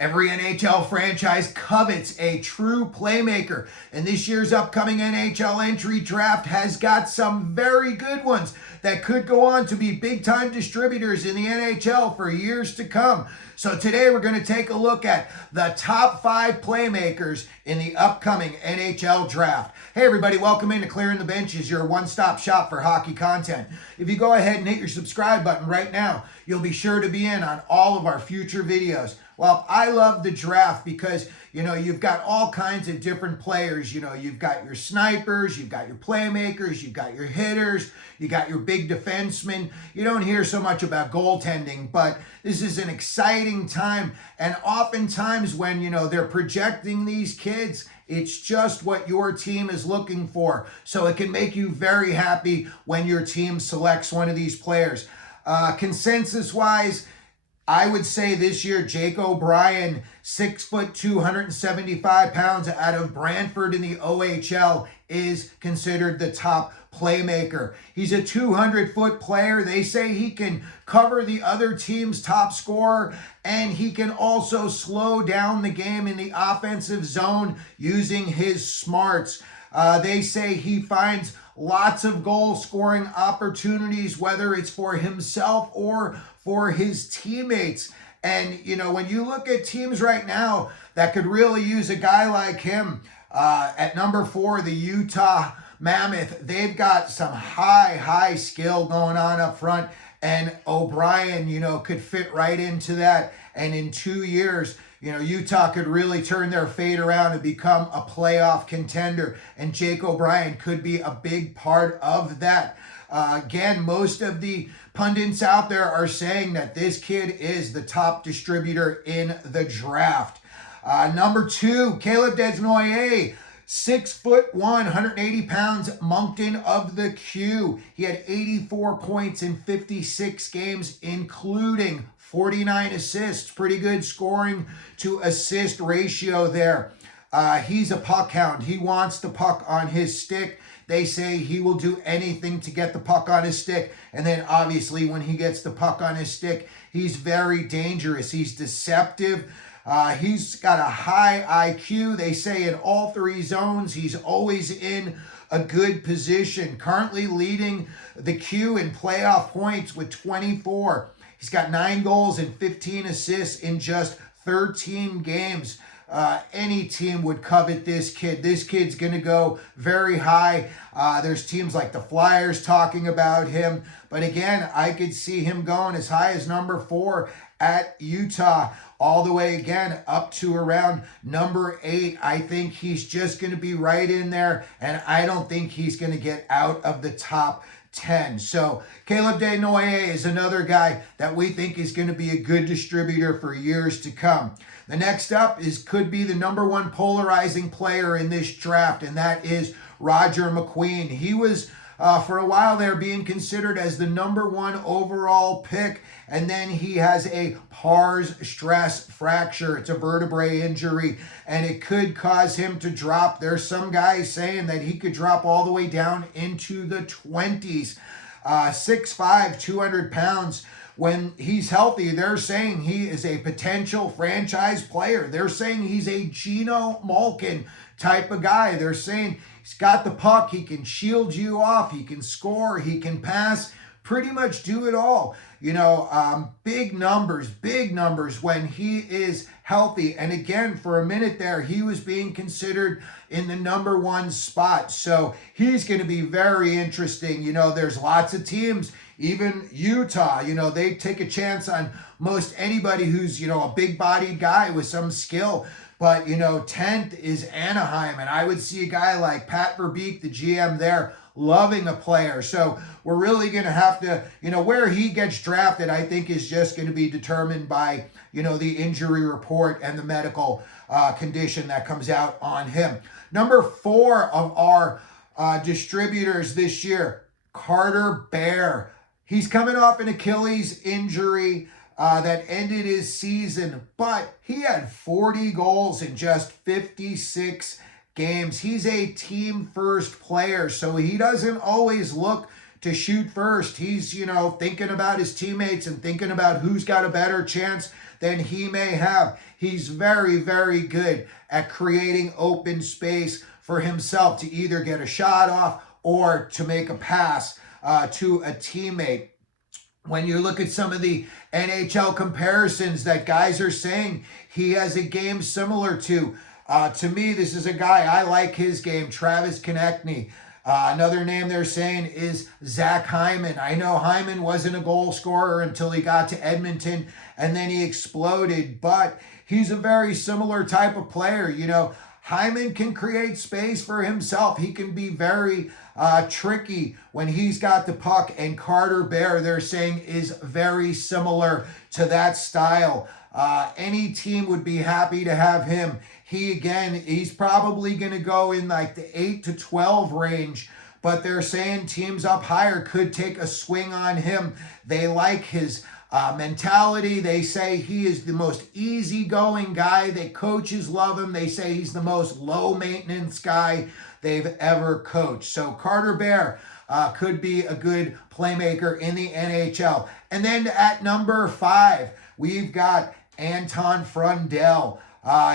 Every NHL franchise covets a true playmaker, and this year's upcoming NHL entry draft has got some very good ones that could go on to be big-time distributors in the NHL for years to come. So today we're going to take a look at the top 5 playmakers in the upcoming NHL draft. Hey everybody, welcome into Clearing the Benches, your one-stop shop for hockey content. If you go ahead and hit your subscribe button right now, you'll be sure to be in on all of our future videos. Well, I love the draft because, you've got all kinds of different players. You've got your snipers, you've got your playmakers, you've got your hitters, you got your big defensemen. You don't hear so much about goaltending, but this is an exciting time. And oftentimes when, they're projecting these kids, it's just what your team is looking for. So it can make you very happy when your team selects one of these players. Consensus-wise, I would say this year, Jake O'Brien, 6'2", 275 pounds out of Brantford in the OHL, is considered the top playmaker. He's a 200-foot player. They say he can cover the other team's top scorer, and he can also slow down the game in the offensive zone using his smarts. They say he finds lots of goal-scoring opportunities, whether it's for himself or for his teammates. And, when you look at teams right now that could really use a guy like him, at number 4, the Utah Mammoth, they've got some high skill going on up front. And O'Brien, could fit right into that. And in 2 years, Utah could really turn their fate around and become a playoff contender. And Jake O'Brien could be a big part of that. Again, most of the pundits out there are saying that this kid is the top distributor in the draft. Number 2, Caleb Desnoyers, 6'1", 180 pounds, Moncton of the Q. He had 84 points in 56 games, including 49 assists. Pretty good scoring to assist ratio there. He's a puck hound. He wants the puck on his stick. They say he will do anything to get the puck on his stick. And then obviously when he gets the puck on his stick, he's very dangerous. He's deceptive. He's got a high IQ. They say in all 3 zones, he's always in a good position. Currently leading the Q in playoff points with 24. He's got 9 goals and 15 assists in just 13 games. Any team would covet this kid. This kid's going to go very high. There's teams like the Flyers talking about him. But again, I could see him going as high as number 4 at Utah, all the way again up to around number 8. I think he's just going to be right in there, and I don't think he's going to get out of the top 10. So Caleb Desnoyers is another guy that we think is going to be a good distributor for years to come. The next up could be the number 1 polarizing player in this draft, and that is Roger McQueen. He was for a while there being considered as the number 1 overall pick, and then he has a pars stress fracture. It's a vertebrae injury, and it could cause him to drop. There's some guys saying that he could drop all the way down into the 20s. 6'5", 200 pounds. When he's healthy, they're saying he is a potential franchise player. They're saying he's a Geno Malkin type of guy. They're saying he's got the puck, he can shield you off, he can score, he can pass, pretty much do it all. Big numbers when he is healthy. And again, for a minute there, he was being considered in the number 1 spot. So he's going to be very interesting. There's lots of teams, even Utah, they take a chance on most anybody who's, a big-bodied guy with some skill. But, 10th is Anaheim, and I would see a guy like Pat Verbeek, the GM there, loving a player. So we're really going to have to, where he gets drafted, I think is just going to be determined by, the injury report and the medical condition that comes out on him. Number 4 of our distributors this year, Carter Bear. He's coming off an Achilles injury that ended his season, but he had 40 goals in just 56 games. He's a team first player, so he doesn't always look to shoot first. He's, thinking about his teammates and thinking about who's got a better chance than he may have. he's very, very good at creating open space for himself to either get a shot off or to make a pass to a teammate. When you look at some of the NHL comparisons that guys are saying he has a game similar to me, this is a guy, I like his game, Travis Konechny. Another name they're saying is Zach Hyman. I know Hyman wasn't a goal scorer until he got to Edmonton, and then he exploded, but he's a very similar type of player. You know, Hyman can create space for himself. He can be very tricky when he's got the puck, and Carter Bear, they're saying, is very similar to that style. Any team would be happy to have him. He's probably going to go in like the 8 to 12 range, but they're saying teams up higher could take a swing on him. They like his mentality. They say he is the most easygoing guy. The coaches love him. They say he's the most low maintenance guy they've ever coached. So Carter Bear could be a good playmaker in the NHL. And then at number 5, we've got Anton Frondell.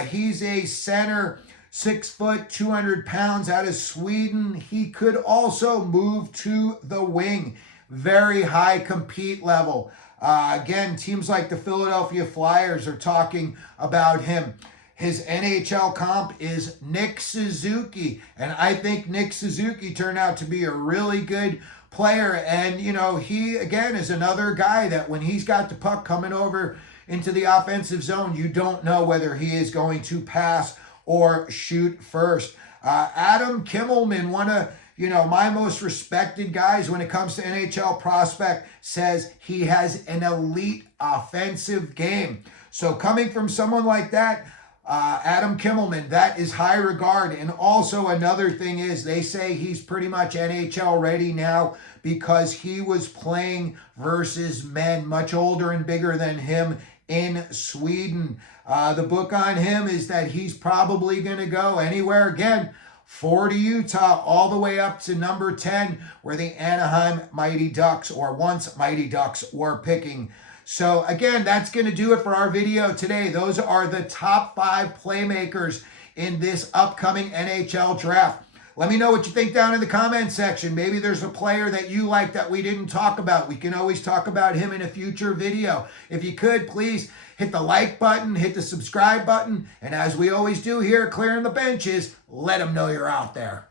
He's a center, 6 foot, 200 pounds out of Sweden. He could also move to the wing. Very high compete level. Again, teams like the Philadelphia Flyers are talking about him. His NHL comp is Nick Suzuki, and I think Nick Suzuki turned out to be a really good player. And, you know, he, again, is another guy that when he's got the puck coming over into the offensive zone, you don't know whether he is going to pass or shoot first. Adam Kimmelman, one of my most respected guys when it comes to NHL prospect, says he has an elite offensive game. So coming from someone like that, Adam Kimmelman, that is high regard. And also another thing is they say he's pretty much NHL ready now because he was playing versus men much older and bigger than him in Sweden. The book on him is that he's probably going to go anywhere, again, 4 to Utah, all the way up to number 10, where the Anaheim Mighty Ducks, or once Mighty Ducks, were picking. So again, that's going to do it for our video today. Those are the top 5 playmakers in this upcoming NHL draft. Let me know what you think down in the comment section. Maybe there's a player that you like that we didn't talk about. We can always talk about him in a future video. If you could, please hit the like button, hit the subscribe button, and as we always do here at Clearing the Benches, let them know you're out there.